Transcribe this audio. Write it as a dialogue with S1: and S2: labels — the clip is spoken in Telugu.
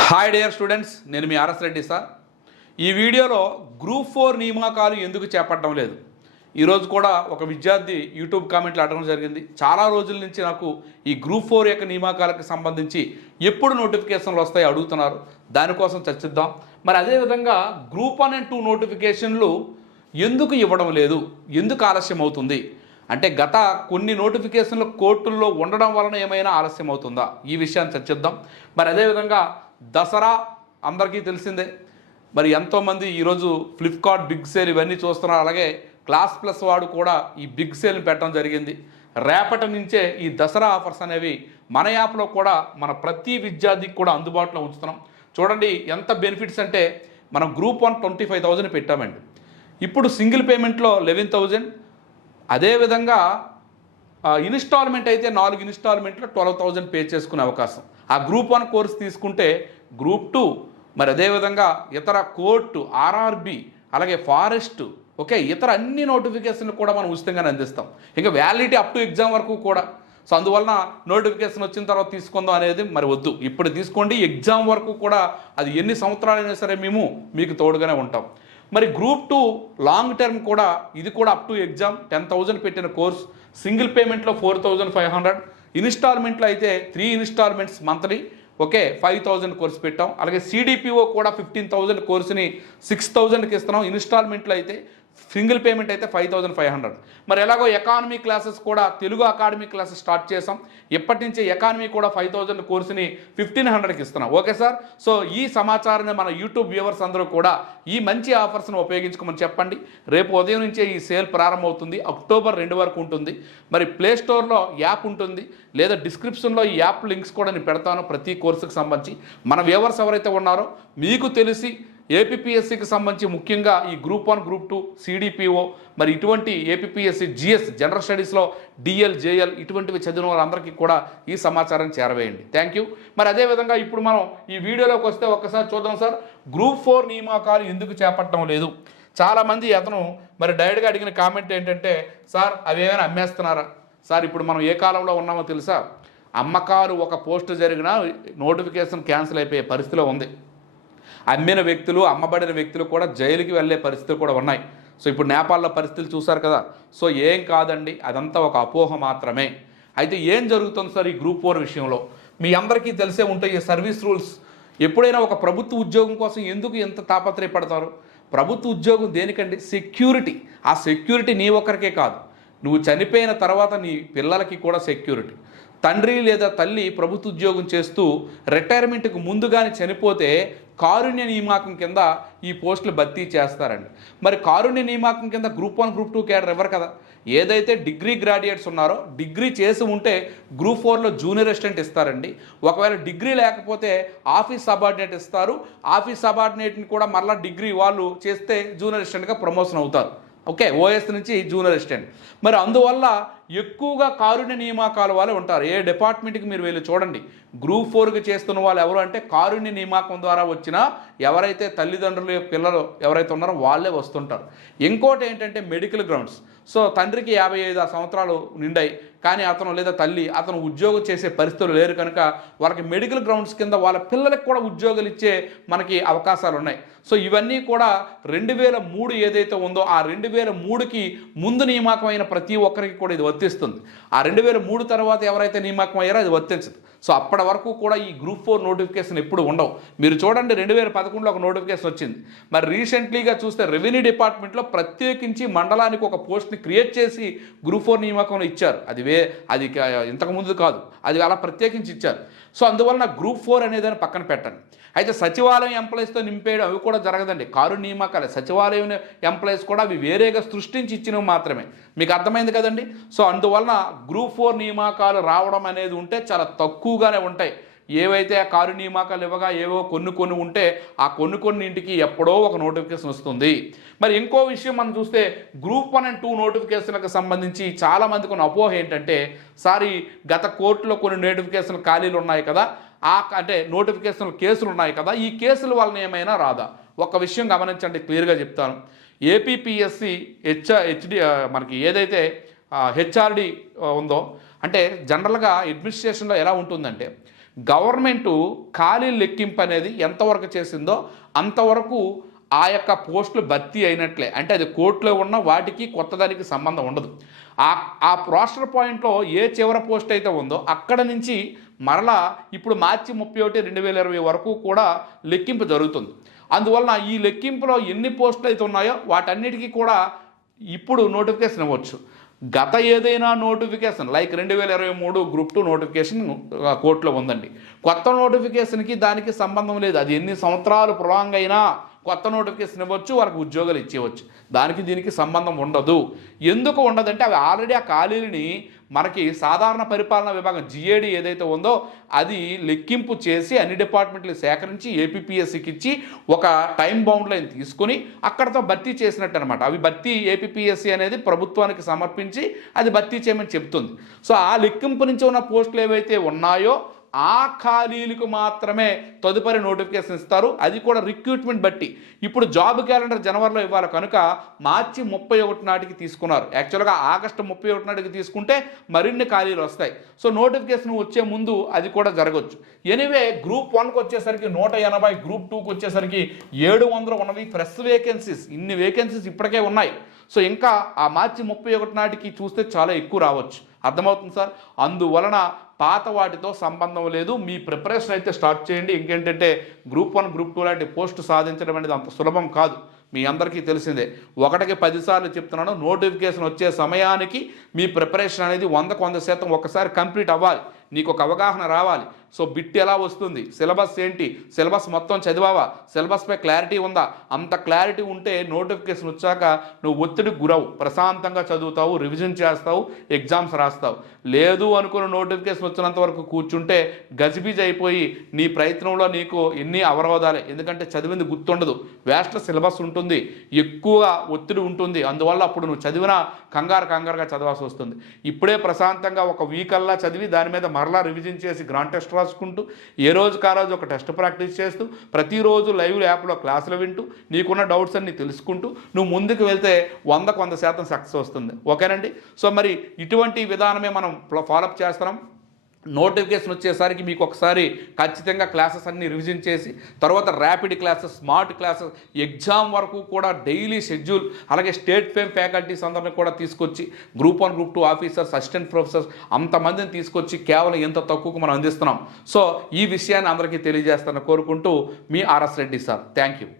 S1: హాయ్ డియర్ స్టూడెంట్స్ నేను మీ ఆర్ఎస్ రెడ్డి సార్. ఈ వీడియోలో గ్రూప్ ఫోర్ నియామకాలు ఎందుకు చేపట్టడం లేదు? ఈరోజు కూడా ఒక విద్యార్థి యూట్యూబ్ కామెంట్లు అడగడం జరిగింది. చాలా రోజుల నుంచి నాకు ఈ గ్రూప్ ఫోర్ యొక్క నియామకాలకు సంబంధించి ఎప్పుడు నోటిఫికేషన్లు వస్తాయి అడుగుతున్నారు. దానికోసం చర్చిద్దాం. మరి అదేవిధంగా గ్రూప్ వన్ అండ్ టూ నోటిఫికేషన్లు ఎందుకు ఇవ్వడం లేదు? ఎందుకు ఆలస్యం అవుతుంది? అంటే గత కొన్ని నోటిఫికేషన్లు కోర్టుల్లో ఉండడం వలన ఏమైనా ఆలస్యం అవుతుందా? ఈ విషయాన్ని చర్చిద్దాం. మరి అదేవిధంగా దసరా అందరికీ తెలిసిందే. మరి ఎంతోమంది ఈరోజు ఫ్లిప్కార్ట్ బిగ్ సేల్ ఇవన్నీ చూస్తున్నారు. అలాగే క్లాస్ ప్లస్ వాడు కూడా ఈ బిగ్ సేల్ని పెట్టడం జరిగింది. రేపటి నుంచే ఈ దసరా ఆఫర్స్ అనేవి మన యాప్లో కూడా మన ప్రతి విద్యార్థికి కూడా అందుబాటులో ఉంచుతున్నాం. చూడండి ఎంత బెనిఫిట్స్ అంటే మనం group one twenty five thousand పెట్టామండి. ఇప్పుడు సింగిల్ పేమెంట్లో లెవెన్ థౌజండ్. అదేవిధంగా ఇన్స్టాల్మెంట్ అయితే నాలుగు ఇన్స్టాల్మెంట్లో ట్వెల్వ్ థౌజండ్ పే చేసుకునే అవకాశం. ఆ గ్రూప్ వన్ కోర్స్ తీసుకుంటే గ్రూప్ టూ మరి అదేవిధంగా ఇతర కోర్టు ఆర్ఆర్బి అలాగే ఫారెస్ట్ ఓకే ఇతర అన్ని నోటిఫికేషన్లు కూడా మనం ఉచితంగానే అందిస్తాం. ఇంకా వ్యాలిడిటీ అప్ టు ఎగ్జామ్ వరకు కూడా. సో అందువలన నోటిఫికేషన్ వచ్చిన తర్వాత తీసుకుందాం అనేది మరి వద్దు. ఇప్పుడు తీసుకోండి ఎగ్జామ్ వరకు కూడా అది ఎన్ని సంవత్సరాలైనా సరే మేము మీకు తోడుగానే ఉంటాం. మరి గ్రూప్ టూ లాంగ్ టర్మ్ కూడా ఇది కూడా up to exam ten thousand పెట్టిన కోర్స్. సింగిల్ పేమెంట్లో ఫోర్ థౌజండ్ ఫైవ్ హండ్రెడ్. ఇన్స్టాల్మెంట్లో అయితే three instalments monthly. Okay five thousand course పెట్టాం. అలాగే సిడిపిఓ కూడా ఫిఫ్టీన్ థౌజండ్ కోర్సుని సిక్స్ థౌజండ్కి ఇస్తున్నాం. ఇన్స్టాల్మెంట్లో అయితే సింగిల్ పేమెంట్ అయితే ఫైవ్ థౌజండ్ ఫైవ్ హండ్రెడ్. మరి ఎలాగో ఎకానమీ క్లాసెస్ కూడా తెలుగు అకాడమీ క్లాసెస్ స్టార్ట్ చేసాం ఎప్పటి నుంచి ఎకానమీ కూడా ఫైవ్ థౌజండ్ కోర్సుని ఫిఫ్టీన్ హండ్రెడ్కి ఇస్తున్నాం. Okay sir? సో ఈ సమాచారాన్ని మన యూట్యూబ్ వ్యూవర్స్ అందరూ కూడా ఈ మంచి ఆఫర్స్ను ఉపయోగించుకోమని చెప్పండి. రేపు ఉదయం నుంచే ఈ సేల్ ప్రారంభమవుతుంది. అక్టోబర్ రెండు వరకు ఉంటుంది. మరి ప్లే స్టోర్లో యాప్ ఉంటుంది. లేదా డిస్క్రిప్షన్లో ఈ యాప్ లింక్స్ కూడా నేను పెడతాను ప్రతి కోర్సుకు సంబంధించి. మన వ్యూవర్స్ ఎవరైతే ఉన్నారో మీకు తెలిసి ఏపీఎస్సికి సంబంధించి ముఖ్యంగా ఈ group one group two CDPO మరి ఇటువంటి ఏపీఎస్సి జిఎస్ జనరల్ స్టడీస్లో డిఎల్ జేఎల్ ఇటువంటివి చదివిన వాళ్ళందరికీ కూడా ఈ సమాచారం చేరవేయండి. Thank you. మరి అదేవిధంగా ఇప్పుడు మనం ఈ వీడియోలోకి వస్తే ఒక్కసారి చూద్దాం సార్. గ్రూప్ ఫోర్ నియామకాలు ఎందుకు చేపట్టడం లేదు? చాలామంది అతను మరి డైరెక్ట్గా అడిగిన కామెంట్ ఏంటంటే సార్ అవి ఏమైనా అమ్మేస్తున్నారా? సార్ ఇప్పుడు మనం ఏ కాలంలో ఉన్నామో తెలుసా? అమ్మకాలు ఒక పోస్ట్ జరిగినా నోటిఫికేషన్ క్యాన్సిల్ అయిపోయే పరిస్థితిలో ఉంది. అమ్మిన వ్యక్తులు అమ్మబడిన వ్యక్తులు కూడా జైలుకి వెళ్ళే పరిస్థితులు కూడా ఉన్నాయి. సో ఇప్పుడు నేపాల్లో పరిస్థితులు చూశారు కదా. సో ఏం కాదండి? అదంతా ఒక అపోహ మాత్రమే. అయితే ఏం జరుగుతుంది సార్ ఈ గ్రూప్ ఫోర్ విషయంలో? మీ అందరికీ తెలిసే ఉంటాయి ఈ సర్వీస్ రూల్స్. ఎప్పుడైనా ఒక ప్రభుత్వ ఉద్యోగం కోసం ఎందుకు ఎంత తాపత్రయపడతారు? ప్రభుత్వ ఉద్యోగం దేనికండి? సెక్యూరిటీ. ఆ సెక్యూరిటీ నీ ఒక్కరికే కాదు. నువ్వు చనిపోయిన తర్వాత నీ పిల్లలకి కూడా సెక్యూరిటీ. తండ్రి లేదా తల్లి ప్రభుత్వ ఉద్యోగం చేస్తూ రిటైర్మెంట్కు ముందుగానే చనిపోతే కారుణ్య నియామకం కింద ఈ పోస్టులు భర్తీ చేస్తారండి. మరి కారుణ్య నియామకం కింద group one group two cadre ఎవరు కదా? ఏదైతే డిగ్రీ గ్రాడ్యుయేట్స్ ఉన్నారో డిగ్రీ చేసి ఉంటే గ్రూప్ ఫోర్లో జూనియర్ అసిస్టెంట్ ఇస్తారండి. ఒకవేళ డిగ్రీ లేకపోతే ఆఫీస్ సబార్డినేట్ ఇస్తారు. ఆఫీస్ సబార్డినేట్ని కూడా మళ్ళీ డిగ్రీ వాళ్ళు చేస్తే జూనియర్ అసిస్టెంట్గా ప్రమోషన్ అవుతారు. ఓకే ఓఎస్ నుంచి జూనియర్ అసిస్టెంట్. మరి అందువల్ల ఎక్కువగా కారుణ్య నియామకాల వాళ్ళే ఉంటారు. ఏ డిపార్ట్మెంట్కి మీరు వెళ్ళి చూడండి. గ్రూప్ ఫోర్కి చేస్తున్న వాళ్ళు ఎవరు అంటే కారుణ్య నియామకం ద్వారా వచ్చిన ఎవరైతే తల్లిదండ్రులు పిల్లలు ఎవరైతే ఉన్నారో వాళ్ళే వస్తుంటారు. ఇంకోటి ఏంటంటే మెడికల్ గ్రౌండ్స్. సో తండ్రికి యాభై ఐదు సంవత్సరాలు నిండాయి. కానీ అతను లేదా తల్లి అతను ఉద్యోగం చేసే పరిస్థితులు లేరు కనుక వాళ్ళకి మెడికల్ గ్రౌండ్స్ కింద వాళ్ళ పిల్లలకు కూడా ఉద్యోగాలు ఇచ్చే మనకి అవకాశాలు ఉన్నాయి. సో ఇవన్నీ కూడా రెండు వేల మూడు ఏదైతే ఉందో ఆ రెండు వేల మూడుకి ముందు నియామకమైన ప్రతి ఒక్కరికి కూడా ఇది వర్తిస్తుంది. ఆ రెండు వేల మూడు తర్వాత ఎవరైతే నియామకం అయ్యారో అది వర్తించదు. సో అప్పటి వరకు కూడా ఈ గ్రూప్ ఫోర్ నోటిఫికేషన్ ఎప్పుడు ఉండవు. మీరు చూడండి రెండు వేల పదకొండులో ఒక నోటిఫికేషన్ వచ్చింది. మరి రీసెంట్లీగా చూస్తే రెవెన్యూ డిపార్ట్మెంట్లో ప్రత్యేకించి మండలానికి ఒక పోస్ట్ని క్రియేట్ చేసి గ్రూప్ ఫోర్ నియామకం ఇచ్చారు. అది వే అది ఇంతకుముందు కాదు. అది అలా ప్రత్యేకించి ఇచ్చారు. సో అందువలన గ్రూప్ ఫోర్ అనేదాన్ని పక్కన పెట్టండి. అయితే సచివాలయం ఎంప్లాయీస్తో నింపేయడం అవి కూడా జరగదండి. కారు నియామకాలు. సచివాలయం ఎంప్లాయీస్ కూడా అవి వేరేగా సృష్టించి ఇచ్చినవి మాత్రమే. మీకు అర్థమైంది కదండి? సో అందువలన గ్రూప్ ఫోర్ నియామకాలు రావడం అనేది ఉంటే చాలా తక్కువగానే ఉంటాయి. ఏవైతే ఆ కారు నియామకాలు ఇవ్వగా ఏవో కొన్ని కొన్ని ఉంటే ఆ కొన్ని కొన్ని ఇంటికి ఎప్పుడో ఒక నోటిఫికేషన్ వస్తుంది. మరి ఇంకో విషయం మనం చూస్తే గ్రూప్ వన్ అండ్ టూ నోటిఫికేషన్లకు సంబంధించి చాలా మందికి ఉన్న అపోహ ఏంటంటే సారీ గత కోర్టులో కొన్ని నోటిఫికేషన్ ఖాళీలు ఉన్నాయి కదా ఆ అంటే నోటిఫికేషన్ కేసులు ఉన్నాయి కదా ఈ కేసుల వలన ఏమైనా రాదా? ఒక విషయం గమనించండి క్లియర్గా చెప్తాను. ఏపీపీఎస్సి హెచ్ హెచ్డి మనకి ఏదైతే హెచ్ఆర్డి ఉందో అంటే జనరల్గా అడ్మినిస్ట్రేషన్లో ఎలా ఉంటుందంటే గవర్నమెంటు ఖాళీ లెక్కింపు అనేది ఎంతవరకు చేసిందో అంతవరకు ఆ యొక్క పోస్టులు భర్తీ అయినట్లే. అంటే అది కోర్టులో ఉన్న వాటికి కొత్తదానికి సంబంధం ఉండదు. ఆ ఆ ప్రోస్టర్ పాయింట్లో ఏ చివరి పోస్ట్ అయితే ఉందో అక్కడ నుంచి మరలా ఇప్పుడు మార్చి ముప్పై ఒకటి రెండు వేల ఇరవై వరకు కూడా లెక్కింపు జరుగుతుంది. అందువలన ఈ లెక్కింపులో ఎన్ని పోస్టులు అయితే ఉన్నాయో వాటన్నిటికీ కూడా ఇప్పుడు నోటిఫికేషన్ ఇవ్వచ్చు. గత ఏదైనా నోటిఫికేషన్ లైక్ రెండు వేల ఇరవై మూడు గ్రూప్ టూ నోటిఫికేషన్ కోర్టులో ఉందండి. కొత్త నోటిఫికేషన్కి దానికి సంబంధం లేదు. అది ఎన్ని సంవత్సరాలు ప్రొలాంగ్ అయినా కొత్త నోటిఫికేషన్ ఇవ్వచ్చు వాళ్ళకి ఉద్యోగాలు ఇచ్చేవచ్చు దానికి దీనికి సంబంధం ఉండదు. ఎందుకు ఉండదంటే అవి ఆల్రెడీ ఆ ఖాళీలని మనకి సాధారణ పరిపాలన విభాగం జిఏడి ఏదైతే ఉందో అది లెక్కింపు చేసి అన్ని డిపార్ట్మెంట్లు సేకరించి ఏపీపీఎస్సికి ఇచ్చి ఒక టైం బౌండ్ లైన్ తీసుకుని అక్కడతో భర్తీ చేసినట్టు అనమాట అవి భర్తీ ఏపీపీఎస్సి అనేది ప్రభుత్వానికి సమర్పించి అది భర్తీ చేయమని చెప్తుంది సో ఆ లెక్కింపు నుంచి ఉన్న పోస్టులు ఏవైతే ఉన్నాయో ఆ ఖాళీలకు మాత్రమే తదుపరి నోటిఫికేషన్ ఇస్తారు. అది కూడా రిక్రూట్మెంట్ బట్టి. ఇప్పుడు జాబ్ క్యాలెండర్ జనవరిలో ఇవ్వాలి కనుక మార్చి ముప్పై ఒకటి నాటికి తీసుకున్నారు. యాక్చువల్గా ఆగస్టు ముప్పై ఒకటి నాటికి తీసుకుంటే మరిన్ని ఖాళీలు వస్తాయి. సో నోటిఫికేషన్ వచ్చే ముందు అది కూడా జరగవచ్చు ఎనివే గ్రూప్ వన్కి వచ్చేసరికి నూట ఎనభై గ్రూప్ టూకి వచ్చేసరికి ఏడు వందలు ఉన్నవి ఫ్రెష్ వేకెన్సీస్ ఇన్ని వేకెన్సీస్ ఇప్పటికే ఉన్నాయి. సో ఇంకా ఆ మార్చి ముప్పై ఒకటి నాటికి చూస్తే చాలా ఎక్కువ రావచ్చు. అర్థమవుతుంది సార్? అందువలన పాత వాటితో సంబంధం లేదు. మీ ప్రిపరేషన్ అయితే స్టార్ట్ చేయండి. ఇంకేంటంటే గ్రూప్ వన్ గ్రూప్ టూ లాంటి పోస్ట్ సాధించడం అనేది అంత సులభం కాదు. మీ అందరికీ తెలిసిందే. ఒకటికి పదిసార్లు చెప్తున్నాను. నోటిఫికేషన్ వచ్చే సమయానికి మీ ప్రిపరేషన్ అనేది వందకు వంద శాతం ఒకసారి కంప్లీట్ అవ్వాలి. నీకు ఒక అవగాహన రావాలి. సో బిట్ ఎలా వస్తుంది? సిలబస్ ఏంటి? సిలబస్ మొత్తం చదివావా? సిలబస్పై క్లారిటీ ఉందా? అంత క్లారిటీ ఉంటే నోటిఫికేషన్ వచ్చాక నువ్వు ఒత్తిడికి గురవు. ప్రశాంతంగా చదువుతావు రివిజన్ చేస్తావు ఎగ్జామ్స్ రాస్తావు. లేదు అనుకున్న నోటిఫికేషన్ వచ్చినంత వరకు కూర్చుంటే గజిబిజ్ అయిపోయి నీ ప్రయత్నంలో నీకు ఎన్ని అవరోధాలే. ఎందుకంటే చదివింది గుర్తుండదు. వేస్ట్ సిలబస్ ఉంటుంది. ఎక్కువగా ఒత్తిడి ఉంటుంది. అందువల్ల అప్పుడు నువ్వు చదివినా కంగారు కంగారుగా చదవాల్సి వస్తుంది. ఇప్పుడే ప్రశాంతంగా ఒక వీక్ అల్లా చదివి దాని మీద మరలా రివిజన్ చేసి గ్రాండ్ టెస్ట్ రాసుకుంటూ ఏ రోజు కారోజు రోజు ఒక టెస్ట్ ప్రాక్టీస్ చేస్తూ ప్రతిరోజు లైవ్ యాప్లో క్లాసులు వింటూ నీకున్న డౌట్స్ అన్ని తెలుసుకుంటూ నువ్వు ముందుకు వెళ్తే వందకు వంద శాతం సక్సెస్ వస్తుంది. ఓకేనండి? సో మరి ఇటువంటి విధానమే మనం ఫాలోఅప్ చేస్తున్నాం. నోటిఫికేషన్ వచ్చేసరికి మీకు ఒకసారి ఖచ్చితంగా క్లాసెస్ అన్ని రివిజన్ చేసి తర్వాత rapid classes smart classes exam వరకు కూడా డైలీ షెడ్యూల్ అలాగే స్టేట్ ఫేమ్ ఫ్యాకల్టీస్ అందరిని కూడా తీసుకొచ్చి group one group two officers assistant professors అంతమందిని తీసుకొచ్చి కేవలం ఎంత తక్కువకు మనం అందిస్తున్నాం. సో ఈ విషయాన్ని అందరికీ తెలియజేస్తాను కోరుకుంటూ మీ RS Reddy sir. Thank you.